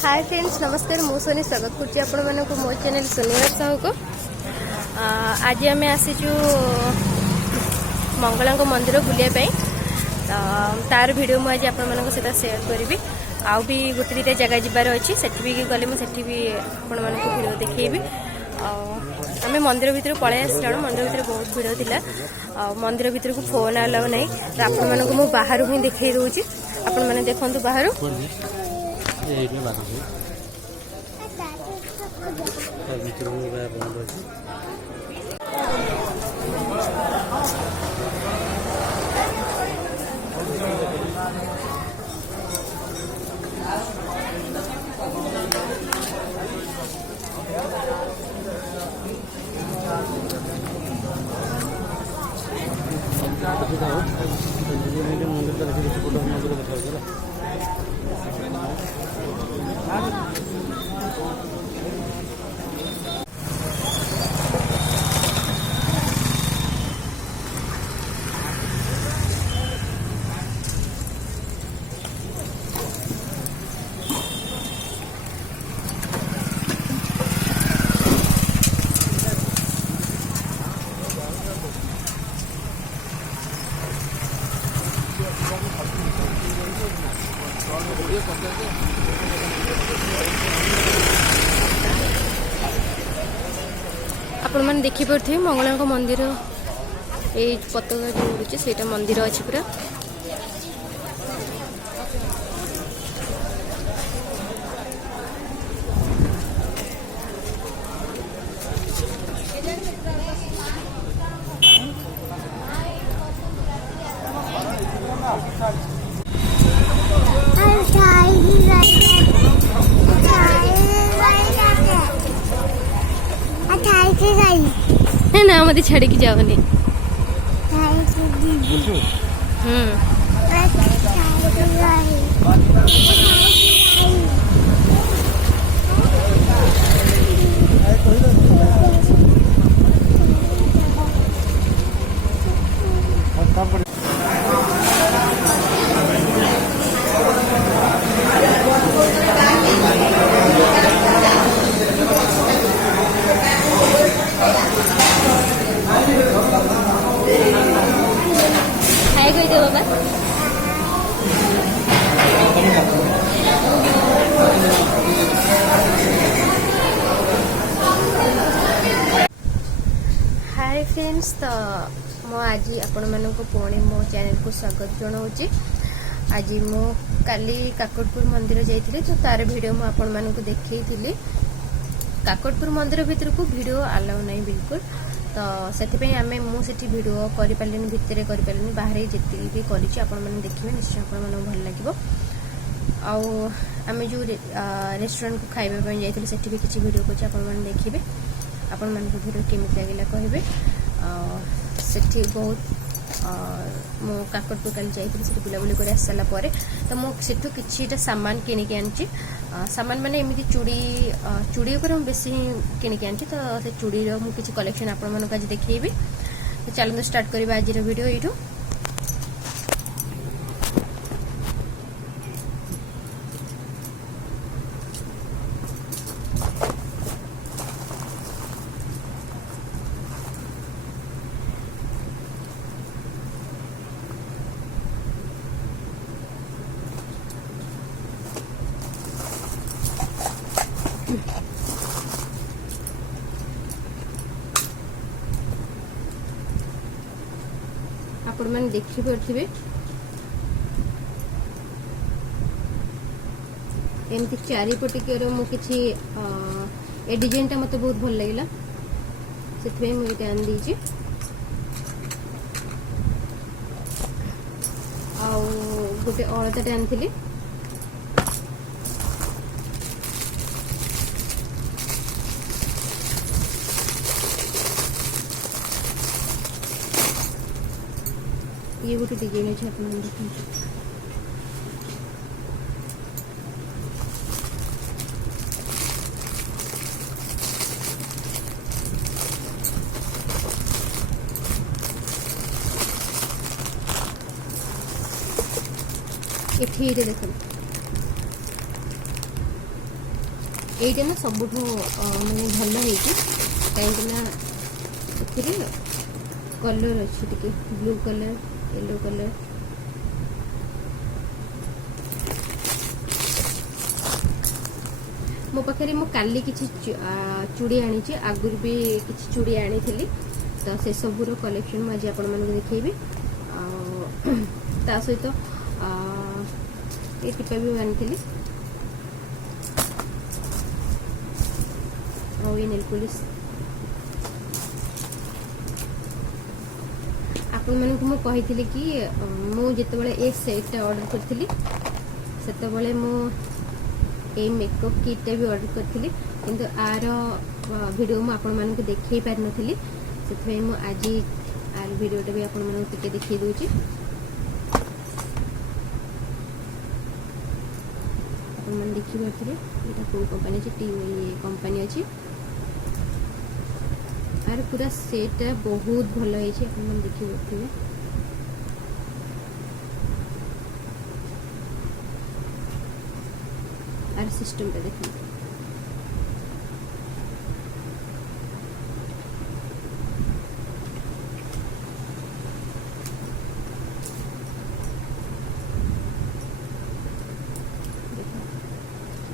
Hi friends नमस्कार मु सोनी स्वागत करुच्ची आपण मानक मो चैनल सोनिया साहू को। आज आम आसीचु मंगला मंदिर बुलाया तार वीडियो मुझे आपण मान सहित सेयार करी आउ भी गोटे दुटा जगह जबार अच्छी से भी गले मुझे भी आपण मान वीडियो देखी आम मंदिर भितर पलि आसा मंदिर भितर बहुत भिड़ था मंदिर भितर को फोन अलाउ ना तो आपण मानक मु बाहर ही देखई दूची आपण मैंने देखु बाहर आपण मैंने देखिपे मंगला मंदिर ये पताका जो उड़े से मंदिर अच्छी पूरा है ना मत छाड़ के जाओनी हाय फ्रेंड्स तो मो आज आपण मानक पुणी मो चैनल को स्वागत जनाऊँगी। आज मो काली काकटपुर मंदिर जाइए तो तार वीडियो मु आपण मानक देखई थी। काकटपुर मंदिर भीतर को वीडियो अलाउ नहीं बिल्कुल तो से आम मुझे वीडियो कर पारे भितर कर पारे बाहर जी भी करी आपण मैंने देखिए निश्चय आपण मन भल लगे। आम जो रेस्टोरेंट को खाइबा जाइए से भी किसी वीडियो को आपण मैंने देखिए आपण मान वीडियो केमी लगे कहबे। सेठी बहुत मो काकटपुर काली जाइए से बुलाबुली कर आसारा पर तो मुझे किछिटा सामान किनिक आनी सामान माने एमती चूड़ी चूड़ी उपर बेसी किनिक आनी तो से चूड़ी मुझे कलेक्शन आपण मानक आज देखिए। तो चलते स्टार्ट करवा आज वीडियो यू आपण मैंने देखी पारे एमती चारिपटिकर मुझे ए डिजाइन टा मत बहुत भल लगे से मुझे आन दीजिए। गोटे अलताटे आनी ये गोटे डिजाइन अच्छे आप देखिए ଏଠି ଏଇଟା ଦେଖନ୍ତୁ এইটা না ସବୁଠୁ ମାନେ ଭଲ ହେଇଛି କାହିଁକି ନା ଏଥିରେ କଲର୍ ଅଛି ଟିକେ ବ୍ଲୁ କଲର୍ येलो कलर मो पाखे मु काली किसी चूड़ी आनी आगुरी भी किसी चूड़ी आनी थी तो से सबूर कलेक्शन मुझे आपण मानक देखी ता सहित ये टिपा भी आनी और ये नेल पॉलिश आपण मानक मु कही कि मु जितेबाला ए सेटा ऑर्डर करी से मु ए मेकअप किटा भी ऑर्डर करी किंतु आर वीडियो मु आपण मानक देखई पार नथली से मु आज आर वीडियोटा भी आपण मानक टिके देखई दूची आपण मन देखि पारथिले एटा को कंपनी टी कंपनी अछि आर पूरा सेट बहुत भल है देखी पारे आर सिस्टम टा देखिए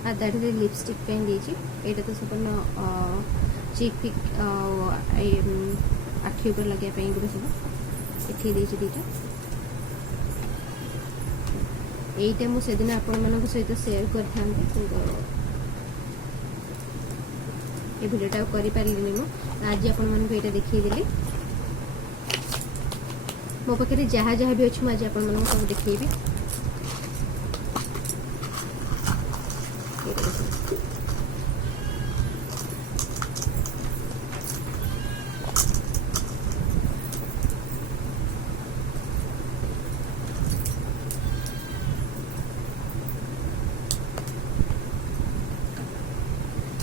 आ दाढ़ी लिपस्टिक पेन दीची एटा तो सपन चिक पिक आखि ऊपर लगे गुड़ा सब ये दीटा यहीटा मुझे दिन आपण मान सहित सेयार कर भिडियोटा कर पारे आज आपण मानक ये देखीदेली मो पाखे जहाँ जहाँ भी अच्छी मुझे आपण मानक सब देखी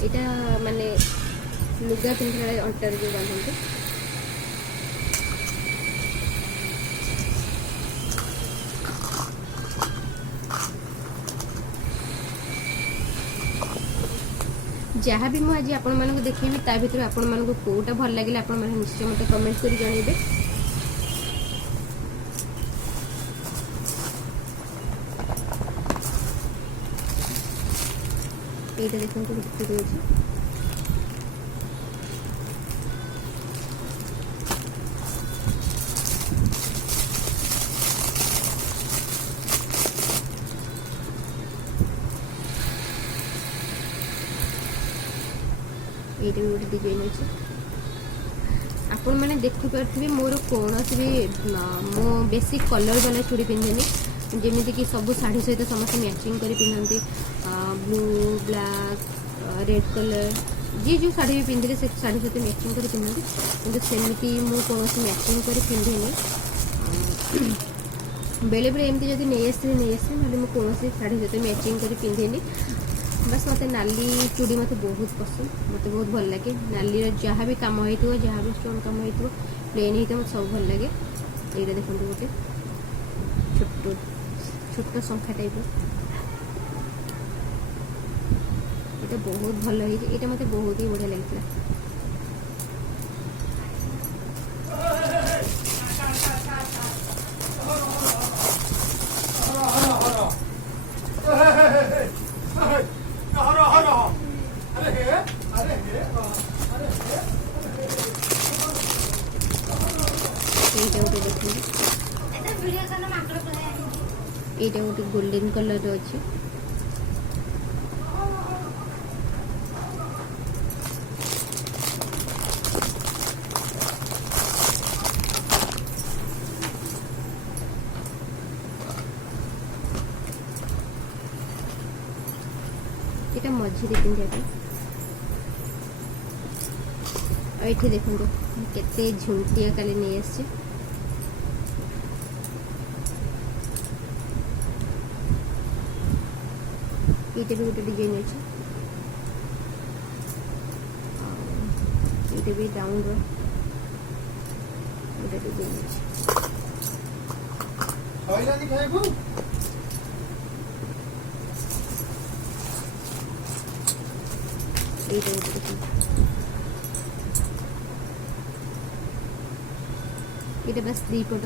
एटा माने लुगा पिंधला अंटर जो बांधते जहाँ भी मुझे आज आपण मानक देखी ता भीतर आपण मानक कोटा भल लगे आपण माने निश्चय मते कमेंट करी जणैबे এইটা দেখুন তো ভিতরে রয়েছে এইটা भी गोटे डिजाइन अच्छे आपण मैंने देखि पार्थिबे मोर कोनोसी भी मो बेसी कलर वाला चूड़ी पिंधेनी जमीती कि सब शाढ़ी सहित समस्त मैचिंग कर पिंधती ब्लू ब्लैक रेड कलर जी जो शाढ़ी भी पिंधे से शाढ़ी सहित मैचिंग कर पिंधती किंतु सेमती मु कौन मैचिंग कर पिंधेनी बेले बेले एमती जब नहीं आसी ना कौन शाढ़ी सहित मैचिंग कर पिंधेनी बस मत नाली चूड़ी मत बहुत पसंद मत बहुत भल लगे नाली जहाँ भी कम हो जहाँ भी स्टोन कम हो प्लेन होता मत सब भल लगे ये देखते गोटे छोट छोट संख्या टाइप ये बहुत भल है ये मत बहुत ही बढ़िया लगी এইটা গোটে গোল্ডেন কলর আছে এটা মঝিরে পিন্ধিবা আর এটি দেখুন কেতে ঝুমটিয়া কালি নিয়ে আসছে ये भी गोटे डिजाइन अच्छे ये भी डाउन गोटे डिजाइन अच्छे এইটা দেখুন, এটা বাস দুইপଟ।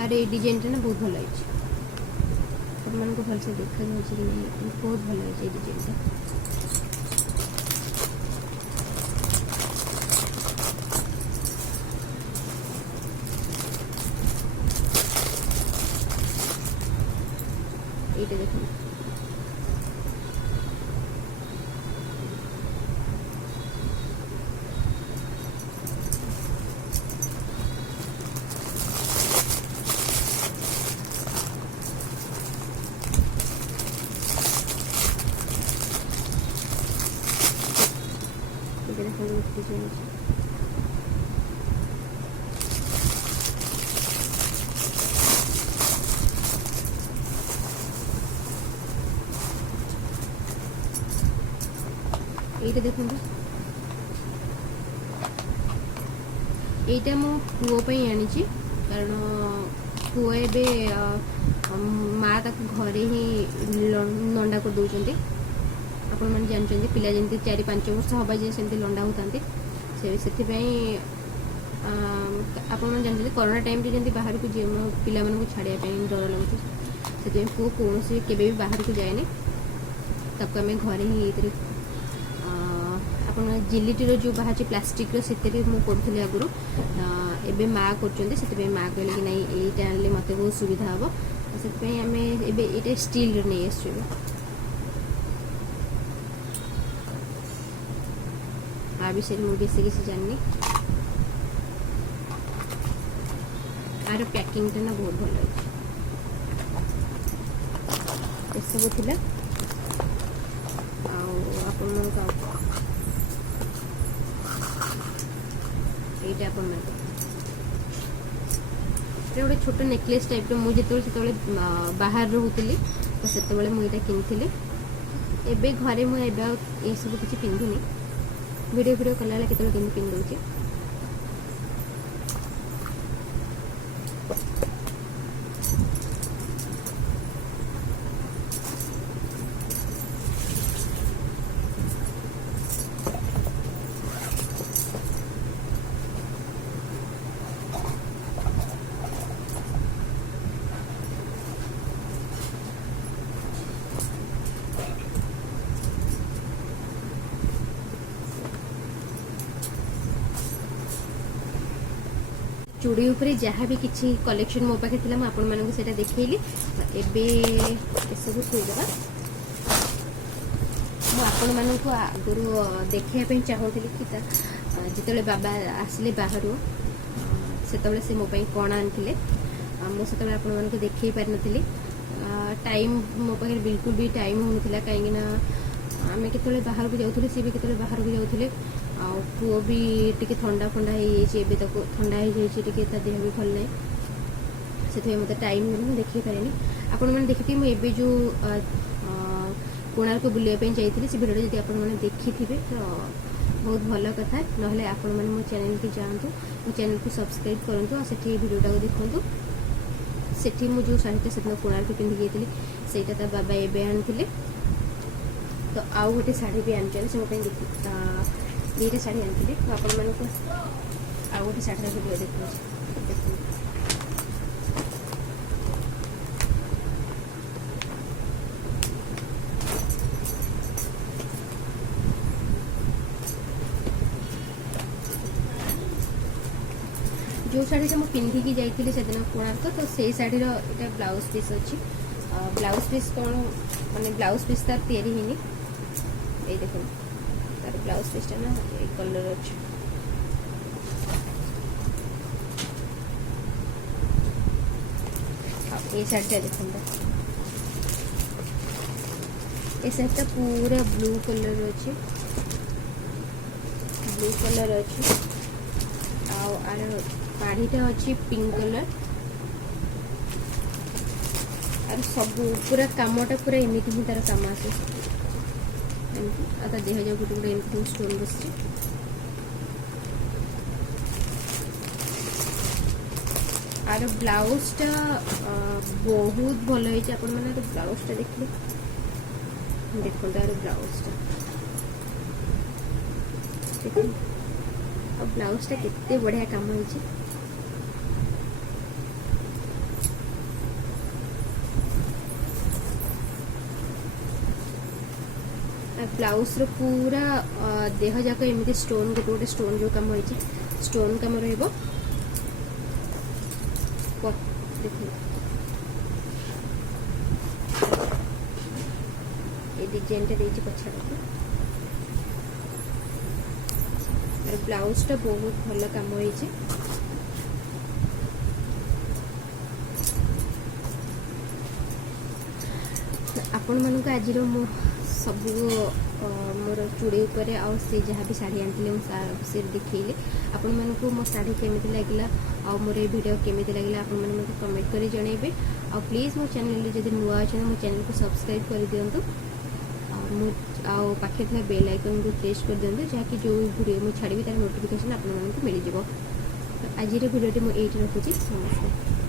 আর এই ডিজাইনটা না বহুত ভালো হয়েছে, ଆପଣମାନଙ୍କୁ ଭଲସେ ଦେଖାଯାଉଛି କି ନାହିଁ, ବହୁତ ଭଲ ହେଇଛି এই ডিজাইনটা। এইটা দেখুন, এটা দেখুন ডিজাইন আছে। এইটা দেখুন, এইটা ମୁଁ ପୁଅ ପାଇଁ ଆଣିଛି, କାରଣ ପୁଅ ଏବେ ମା ତାକୁ ଘରେ ହିଁ ଲଣ୍ଡା କରିଦେଉଛନ୍ତି। ଆପଣମାନେ ଜାଣିଛନ୍ତି ପିଲା ଯେମିତି 4-5 ବର୍ଷ ହେବା ଯାଏ ସେମିତି ଲଣ୍ଡା ହେଉଥାନ୍ତି। ସେଥିପାଇଁ ଆପଣମାନେ ଜାଣିଛନ୍ତି କରୋନା ଟାଇମ୍ରେ ଯେମିତି ବାହାରକୁ ଯିଏ ମୋ ପିଲାମାନଙ୍କୁ ଛାଡ଼ିବା ପାଇଁ ଡର ଲାଗୁଛି, ସେଥିପାଇଁ ପୁଅ କୌଣସି କେବେ ବି ବାହାରକୁ ଯାଏନି, ତାକୁ ଆମେ ଘରେ ହିଁ ଏଇଥିରେ ଆପଣ ଜିଲିଟିର ଯେଉଁ ବାହାରିଛି ପ୍ଲାଷ୍ଟିକ୍ର ସେଥିରେ ମୁଁ କରୁଥିଲି ଆଗରୁ, ଏବେ ମା କରୁଛନ୍ତି। ସେଥିପାଇଁ ମା କହିଲେ କି ନାଇଁ ଏଇଟା ଆଣିଲେ ମୋତେ ବହୁତ ସୁବିଧା ହେବ, ସେଥିପାଇଁ ଆମେ ଏବେ ଏଇଟା ଷ୍ଟିଲ୍ର ନେଇ ଆସିଛୁ। ଆ ବିଷୟରେ ମୁଁ ବେଶୀ କିଛି ଜାଣିନି। ଆର ପ୍ୟାକିଂଟା ନା ବହୁତ ଭଲ ଅଛି। ଏସବୁ ଥିଲା, ଆଉ ଆପଣମାନଙ୍କୁ এইটা ଆପଣମାନଙ୍କୁ এটা ଗୋଟେ ଛୋଟ ନେକଲେସ୍ ଟାଇପ୍ର। ମୁଁ ସେତେବେଳେ ବାହାରେ ରହୁଥିଲି ତ ସେତେବେଳେ ମୁଁ ଏଇଟା କିଣିଥିଲି। ଏବେ ଘରେ ମୁଁ ଏବେ ଆଉ ଏସବୁ କିଛି ପିନ୍ଧୁନି, ଭିଡ଼ିଓ କଲାବେଳେ କେତେବେଳେ କେମିତି ପିନ୍ଧି ଦେଉଛି। चूड़ी उपरे जहाँ भी किसी कलेक्शन मो पाखे थिला आपण मानक सेटा देखैली। एबे एसबु थोइदेबा मु आपण मानक आगुरु देखिया पे चाहूली कि जितेबाला बाबा आसिले बाहरु सेतेबाला से मो पई कोण आनथिले। मु सेतेबाला आपण मानक देखै पारि नथिली, टाइम मो पाखे बिल्कुल भी टाइम होनथिला, काहेकि ना आमे केतेबाला बाहर को जाउथले, सी भी केतेबाला बाहर को जाउथले। पुओ भी टिके थंडा फंडा हो थंडा हो देह भी भल ना, से मत टाइम मिलूँ देखी पारे। आपण मैंने देखी मुझे जो कोणार्क बुलायापी जाइए से भिडियो जब आपने देखी थे तो बहुत भल कथा, ना आपण मैंने मो चैनल की जातु, मो चैनल को सब्सक्राइब करूँ, से भिडियोटा को देखूँ। से मुझे शाढ़ी से कोणार्क पिंधि जाइए सेटा ता बाबा एबे आनी, तो आउ गोटे शाढ़ी भी आनी से मोप दुईटा शाढ़ी आनी, तो आपण मानक आउ गोटे शाढ़ीर भिडियो देखिए। जो शाढ़ीटा मुझे पिंधिकी जाइए से दिन कोणार्क, तो से शाढ़ीर ये ब्लाउज पीस अच्छी। ब्लाउज पीस कौन माने ब्लाउज पीस तार तैयारी है ये देखो, तार ब्लाउज पीसटा ना ये कलर अच्छे। ये शाढ़ीटा देखो, ये शाढ़ीटा पूरा ब्लू कलर अच्छे, ब्लू कलर अच्छे। आर पाढ़ीटा अच्छी पिंक कलर, और सब पूरा कामटा पूरा एमती ही तार काम आसे, देह जाऊ गोटे गोटे एमती स्टोन बस। आर ब्लाउजटा बहुत भल होती, आपण मैंने ब्लाउजटा देखिए देखो तार ब्लाउजटा देखो ब्लाउजटा केते बढ़िया काम होइछि ब्लाउज रो पूरा देह जाक एमती स्टोन गोटे स्टोन जो काम होइछि स्टोन काम रहइबो देखो ये डिजाइन टा देछि पछाड़ और ब्लाउज टा बहुत भल काम होइछि आपण मानक आज मो सब मोर चूड़ी उपरे आ से जहाँ भी साड़ी आनी से देखिले आपण मानक मो साड़ी केमिति लागला आ मोर ए वीडियो केमिति लागला आपण माने मते कमेंट करी जणैबे आ प्लीज मो चैनल रे जदि नुआ अछि मो चैनल को सब्सक्राइब कर दियंतु आ पाखे था बेल आइकन को प्रेस कर दियंतु जहाँ कि जो वीडियो मु छाड़बी तार नोटिफिकेशन आपण मानक मिल जिवो आज रे वीडियो मु एठी रखुची नमस्कार।